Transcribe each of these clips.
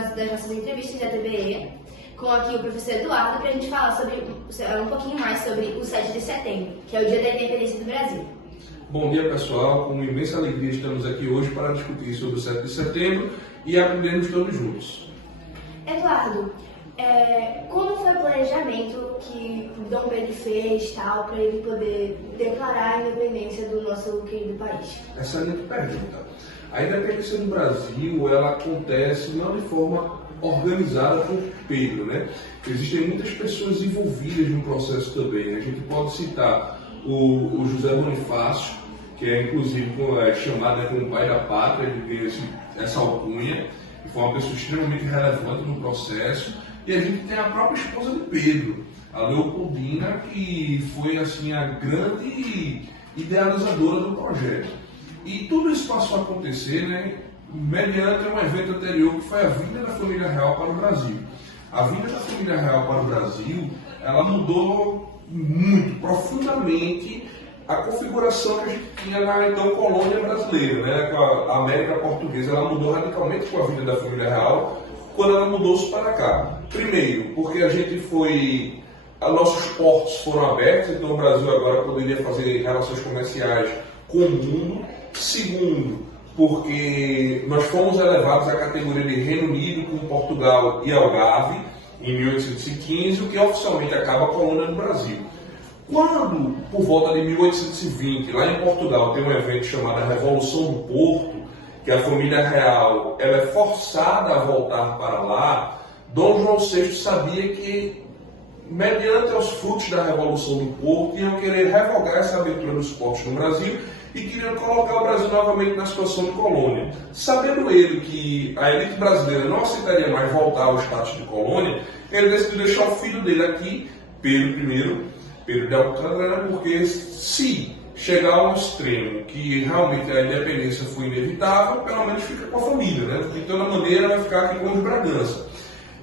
das nossas entrevistas da TBE com aqui o professor Eduardo para a gente falar um pouquinho mais sobre o 7 de setembro, que é o Dia da Independência do Brasil. Bom dia, pessoal. Com imensa alegria estamos aqui hoje para discutir sobre o 7 de setembro e aprendermos todos juntos. Eduardo, como foi o planejamento que Dom Pedro fez para ele poder declarar a independência do nosso querido país? Excelente pergunta. A independência do Brasil, ela acontece não de forma organizada por Pedro, né? Existem muitas pessoas envolvidas no processo também. A gente pode citar o José Bonifácio, que é inclusive chamado como o pai da pátria, ele tem essa alcunha, que foi uma pessoa extremamente relevante no processo. E a gente tem a própria esposa de Pedro, a Leopoldina, que foi assim a grande idealizadora do projeto. E tudo isso passou a acontecer, né, mediante um evento anterior, que foi a vinda da família real para o Brasil. A vinda da família real para o Brasil, ela mudou muito, profundamente, a configuração que a gente tinha na então colônia brasileira, né? A América Portuguesa, ela mudou radicalmente com a vinda da família real quando ela mudou-se para cá. Primeiro, porque nossos portos foram abertos, então o Brasil agora poderia fazer relações comerciais com o mundo. Segundo, porque nós fomos elevados à categoria de Reino Unido com Portugal e Algarve em 1815, o que oficialmente acaba a colônia do Brasil. Quando, por volta de 1820, lá em Portugal tem um evento chamado a Revolução do Porto, que a família real ela é forçada a voltar para lá, Dom João VI sabia que, mediante os frutos da Revolução do Porto, iam querer revogar essa abertura dos portos no Brasil e queriam colocar o Brasil novamente na situação de colônia. Sabendo ele que a elite brasileira não aceitaria mais voltar ao status de colônia, ele decidiu deixar o filho dele aqui, Pedro I, Pedro de Alcântara, porque se chegar ao extremo que realmente a independência foi inevitável, pelo menos fica com a família, né? De toda maneira vai ficar aqui com os Bragança.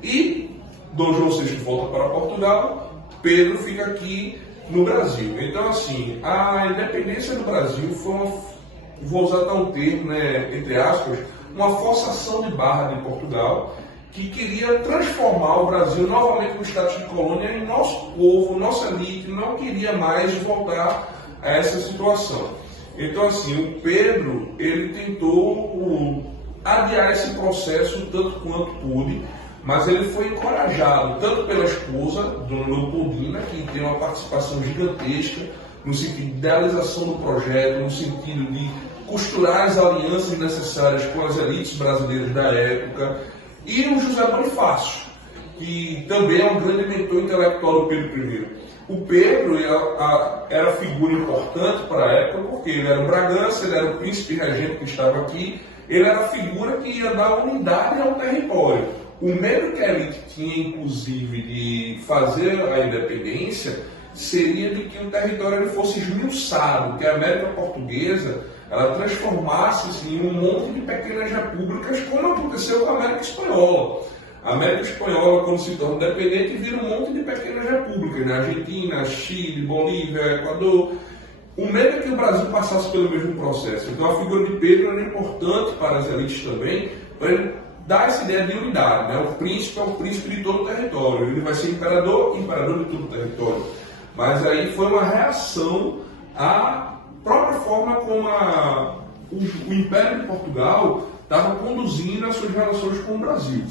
E Dom João VI volta para Portugal, Pedro fica aqui no Brasil. Então, assim, a independência do Brasil foi vou usar um termo, né, entre aspas, uma forçação de barra de Portugal, que queria transformar o Brasil novamente no status de colônia, e nosso povo, nossa elite, não queria mais voltar a essa situação. Então, assim, o Pedro, ele tentou adiar esse processo tanto quanto pôde, mas ele foi encorajado tanto pela esposa, Dona Leopoldina, que tem uma participação gigantesca no sentido de idealização do projeto, no sentido de costurar as alianças necessárias com as elites brasileiras da época, e o José Bonifácio, que também é um grande mentor intelectual do Pedro I. O Pedro era figura importante para a época, porque ele era um Bragança, ele era o príncipe regente que estava aqui, ele era a figura que ia dar unidade ao território. O medo que a elite tinha, inclusive, de fazer a independência, seria de que o território ele fosse esmiuçado, que a América Portuguesa ela transformasse-se em um monte de pequenas repúblicas, como aconteceu com a América Espanhola. A América Espanhola, quando se torna independente, vira um monte de pequenas repúblicas, na Argentina, Chile, Bolívia, Equador. O medo é que o Brasil passasse pelo mesmo processo. Então a figura de Pedro era importante para as elites também, para ele dar essa ideia de unidade, né? O príncipe é o príncipe de todo o território, ele vai ser imperador de todo o território. Mas aí foi uma reação à própria forma como o Império de Portugal estava conduzindo as suas relações com o Brasil.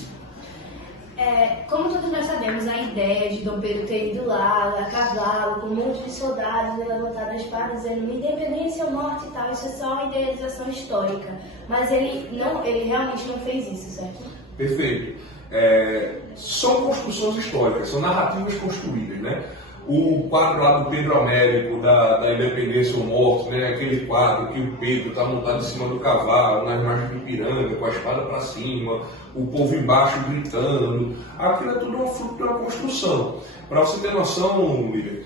Como todos nós sabemos, a ideia de Dom Pedro ter ido lá, a cavalo, com um monte de soldados, levantado a espada, dizendo independência ou morte e tal, isso é só uma idealização histórica. Mas ele realmente não fez isso, certo? Perfeito. São construções históricas, são narrativas construídas, né? O quadro lá do Pedro Américo, da Independência ou Morte, né? Aquele quadro que o Pedro está montado em cima do cavalo, nas margens do Ipiranga, com a espada para cima, o povo embaixo gritando. Aquilo é tudo um fruto de uma construção. Para você ter noção, Lívia,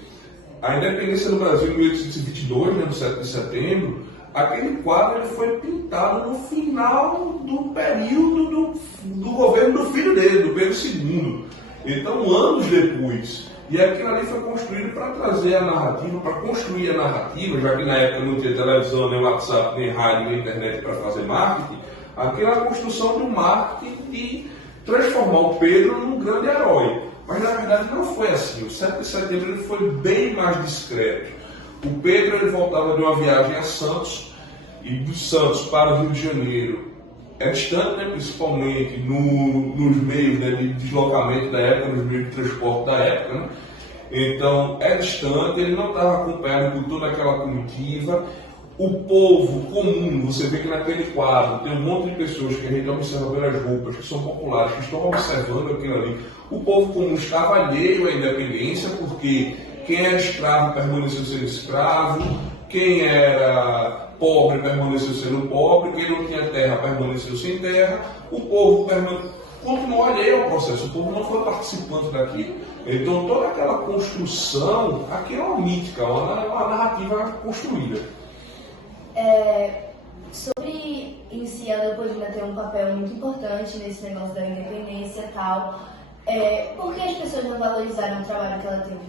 a independência do Brasil em 1822, né, no 7 de setembro, aquele quadro ele foi pintado no final do período do governo do filho dele, do Pedro II. Então, anos depois. E aquilo ali foi construído para trazer a narrativa, para construir a narrativa, já que na época não tinha televisão, nem WhatsApp, nem rádio, nem internet para fazer marketing. Aquilo é a construção de um marketing de transformar o Pedro num grande herói. Mas na verdade não foi assim. O 7 de setembro ele foi bem mais discreto. O Pedro ele voltava de uma viagem a Santos, e do Santos para o Rio de Janeiro é distante, né, principalmente nos meios, né, de deslocamento da época, nos meios de transporte da época. Né? Então é distante, ele não estava acompanhado por toda aquela comitiva. O povo comum, você vê que naquele quadro tem um monte de pessoas que a gente observa pelas roupas, que são populares, que estão observando aquilo ali. O povo comum estava alheio à independência, porque quem era escravo permaneceu sendo escravo, quem era pobre permaneceu sendo pobre, quem não tinha terra permaneceu sem terra. O povo continuou alheio ao processo, o povo não foi participante daquilo. Então toda aquela construção, aquilo é uma mítica, uma narrativa construída. Sobre em si, a Leopoldina tem um papel muito importante nesse negócio da independência e tal. Por que as pessoas não valorizaram o trabalho que ela teve?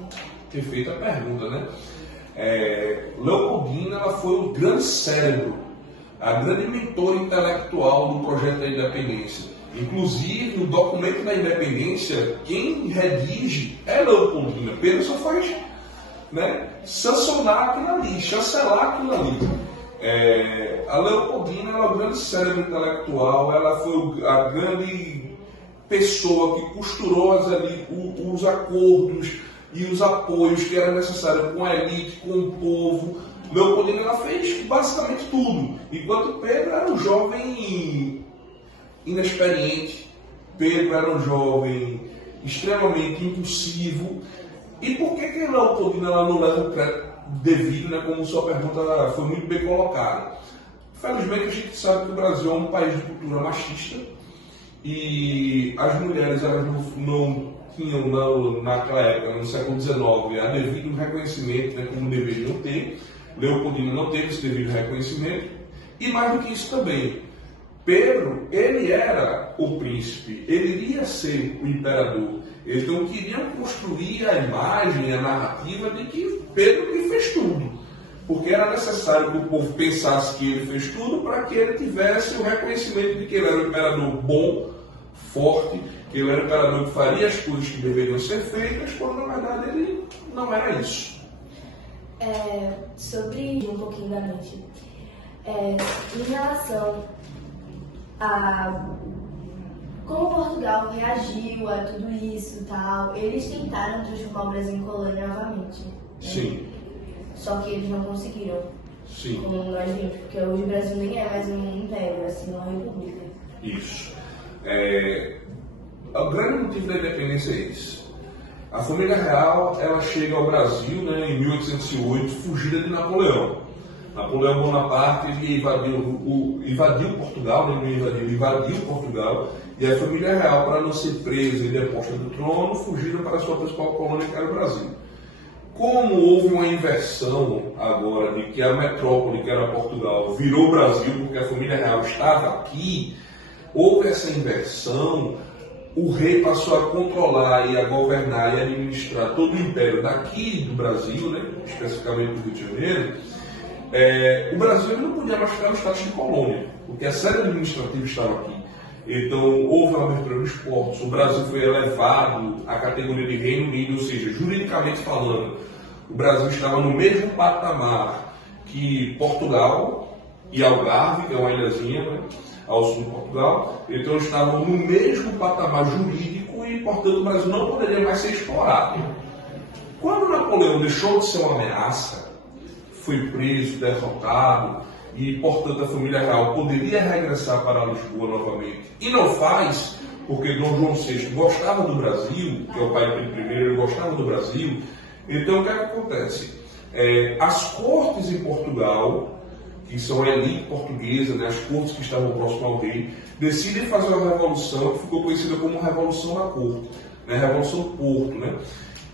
Perfeita pergunta, né? Leopoldina ela foi o grande cérebro, a grande mentora intelectual do projeto da independência. Inclusive, o documento da independência, quem redige é Leopoldina. Pedro só faz, né, sancionar aquilo ali, chancelar aquilo ali. A Leopoldina ela é o grande cérebro intelectual, ela foi a grande pessoa que costurou os acordos e os apoios que eram necessários com a elite, com o povo. Leopoldina ela fez basicamente tudo, enquanto Pedro era um jovem inexperiente, Pedro era um jovem extremamente impulsivo. E por que Leopoldina ela não leva o crédito devido, né, como sua pergunta foi muito bem colocada? Felizmente a gente sabe que o Brasil é um país de cultura machista e as mulheres elas não tinham naquela época, no século XIX, a devido reconhecimento, né, como deveriam ter. Leopoldina não teve esse devido reconhecimento. E mais do que isso também, Pedro, ele era o príncipe, ele iria ser o imperador. Então queriam construir a imagem, a narrativa de que Pedro que fez tudo. Porque era necessário que o povo pensasse que ele fez tudo para que ele tivesse o reconhecimento de que ele era um imperador bom, forte, que ele era um imperador que faria as coisas que deveriam ser feitas, quando na verdade ele não era isso. Sobre um pouquinho da mente, em relação a como Portugal reagiu a tudo isso e tal, eles tentaram transformar o Brasil em colônia novamente. Né? Sim. Só que eles não conseguiram. Sim. Como nós vimos, porque hoje o Brasil nem é mais um império, assim, uma república. Isso. O grande motivo da independência é esse. A família real ela chega ao Brasil, né, em 1808, fugida de Napoleão. Napoleão Bonaparte ele invadiu Portugal, invadiu Portugal, e a família real, para não ser presa e deposta do trono, fugiram para a sua principal colônia, que era o Brasil. Como houve uma inversão agora de que a metrópole, que era Portugal, virou o Brasil porque a família real estava aqui, houve essa inversão, o rei passou a controlar e a governar e administrar todo o império daqui do Brasil, né, especificamente do Rio de Janeiro. O Brasil não podia mais ficar no status de colônia, porque a sede administrativa estava aqui. Então, houve uma abertura dos portos, o Brasil foi elevado à categoria de Reino Unido, ou seja, juridicamente falando, o Brasil estava no mesmo patamar que Portugal e Algarve, que é uma ilhazinha, né, ao sul de Portugal. Então, estavam no mesmo patamar jurídico e, portanto, o Brasil não poderia mais ser explorado. Quando Napoleão deixou de ser uma ameaça, foi preso, derrotado, e, portanto, a família real poderia regressar para Lisboa novamente. E não faz, porque Dom João VI gostava do Brasil, que é o pai do Pedro I, ele gostava do Brasil. Então, o que acontece? As cortes em Portugal, que são a elite portuguesa, né, as cortes que estavam próximas ao rei, decidem fazer uma revolução que ficou conhecida como Revolução da Corte, né, Revolução do Porto, né,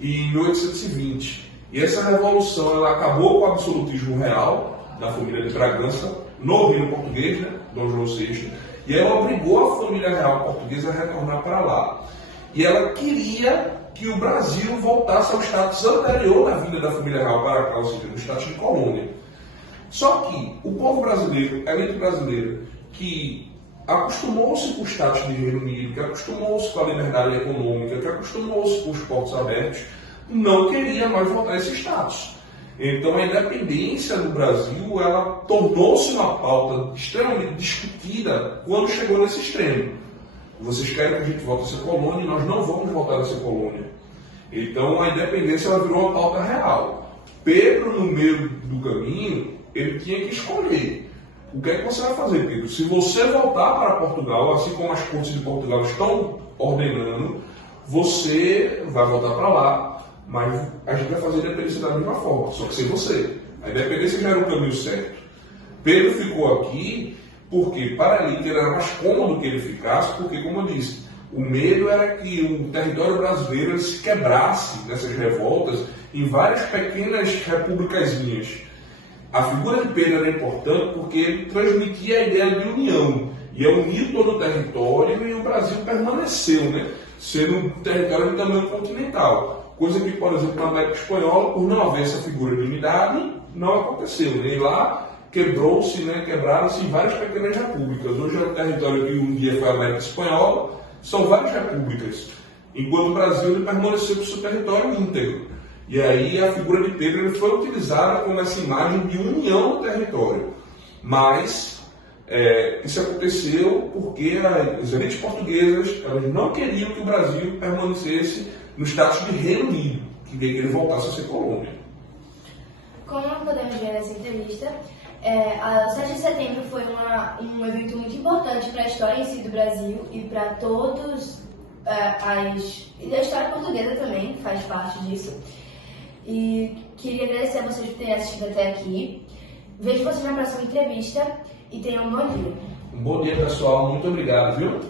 em 1820. E essa revolução ela acabou com o absolutismo real da família de Bragança, no reino português, né, Dom João VI, e ela obrigou a família real portuguesa a retornar para lá. E ela queria que o Brasil voltasse ao status anterior da vinda da família real para cá, ou seja, no status de colônia. Só que o povo brasileiro, a elite brasileira, que acostumou-se com o status de Reino Unido, que acostumou-se com a liberdade econômica, que acostumou-se com os portos abertos, não queria mais voltar a esse status. Então a independência no Brasil, ela tornou-se uma pauta extremamente discutida quando chegou nesse extremo. Vocês querem que a gente volte a ser colônia e nós não vamos voltar a ser colônia. Então a independência ela virou uma pauta real. Pedro, no meio do caminho, ele tinha que escolher. O que é que você vai fazer, Pedro? Se você voltar para Portugal, assim como as cortes de Portugal estão ordenando, você vai voltar para lá, mas a gente vai fazer a independência da mesma forma, só que sem você. A independência já era o caminho certo. Pedro ficou aqui porque para ele era mais cômodo que ele ficasse, porque, como eu disse, o medo era que o território brasileiro se quebrasse nessas revoltas em várias pequenas repúblicazinhas. A figura de Pedro era importante porque ele transmitia a ideia de união, ia unir todo o território e o Brasil permaneceu, né, sendo um território de tamanho continental. Coisa que, por exemplo, na América Espanhola, por não haver essa figura de unidade, não aconteceu. E lá quebrou-se, né, quebraram-se várias pequenas repúblicas. Hoje é o território que um dia foi a América Espanhola, são várias repúblicas. Enquanto o Brasil ele permaneceu com o seu território íntegro. E aí a figura de Pedro ele foi utilizada como essa imagem de união do território. Mas isso aconteceu porque as elites portuguesas elas não queriam que o Brasil permanecesse no status de Reino Unido, que ele voltasse a ser colônia. Como podemos ver nessa entrevista, a 7 de setembro foi um evento muito importante para a história em si do Brasil e para todos e a história portuguesa também faz parte disso. E queria agradecer a vocês por terem assistido até aqui. Vejo vocês na próxima entrevista e tenham um bom dia. Um bom dia, pessoal. Muito obrigado, viu?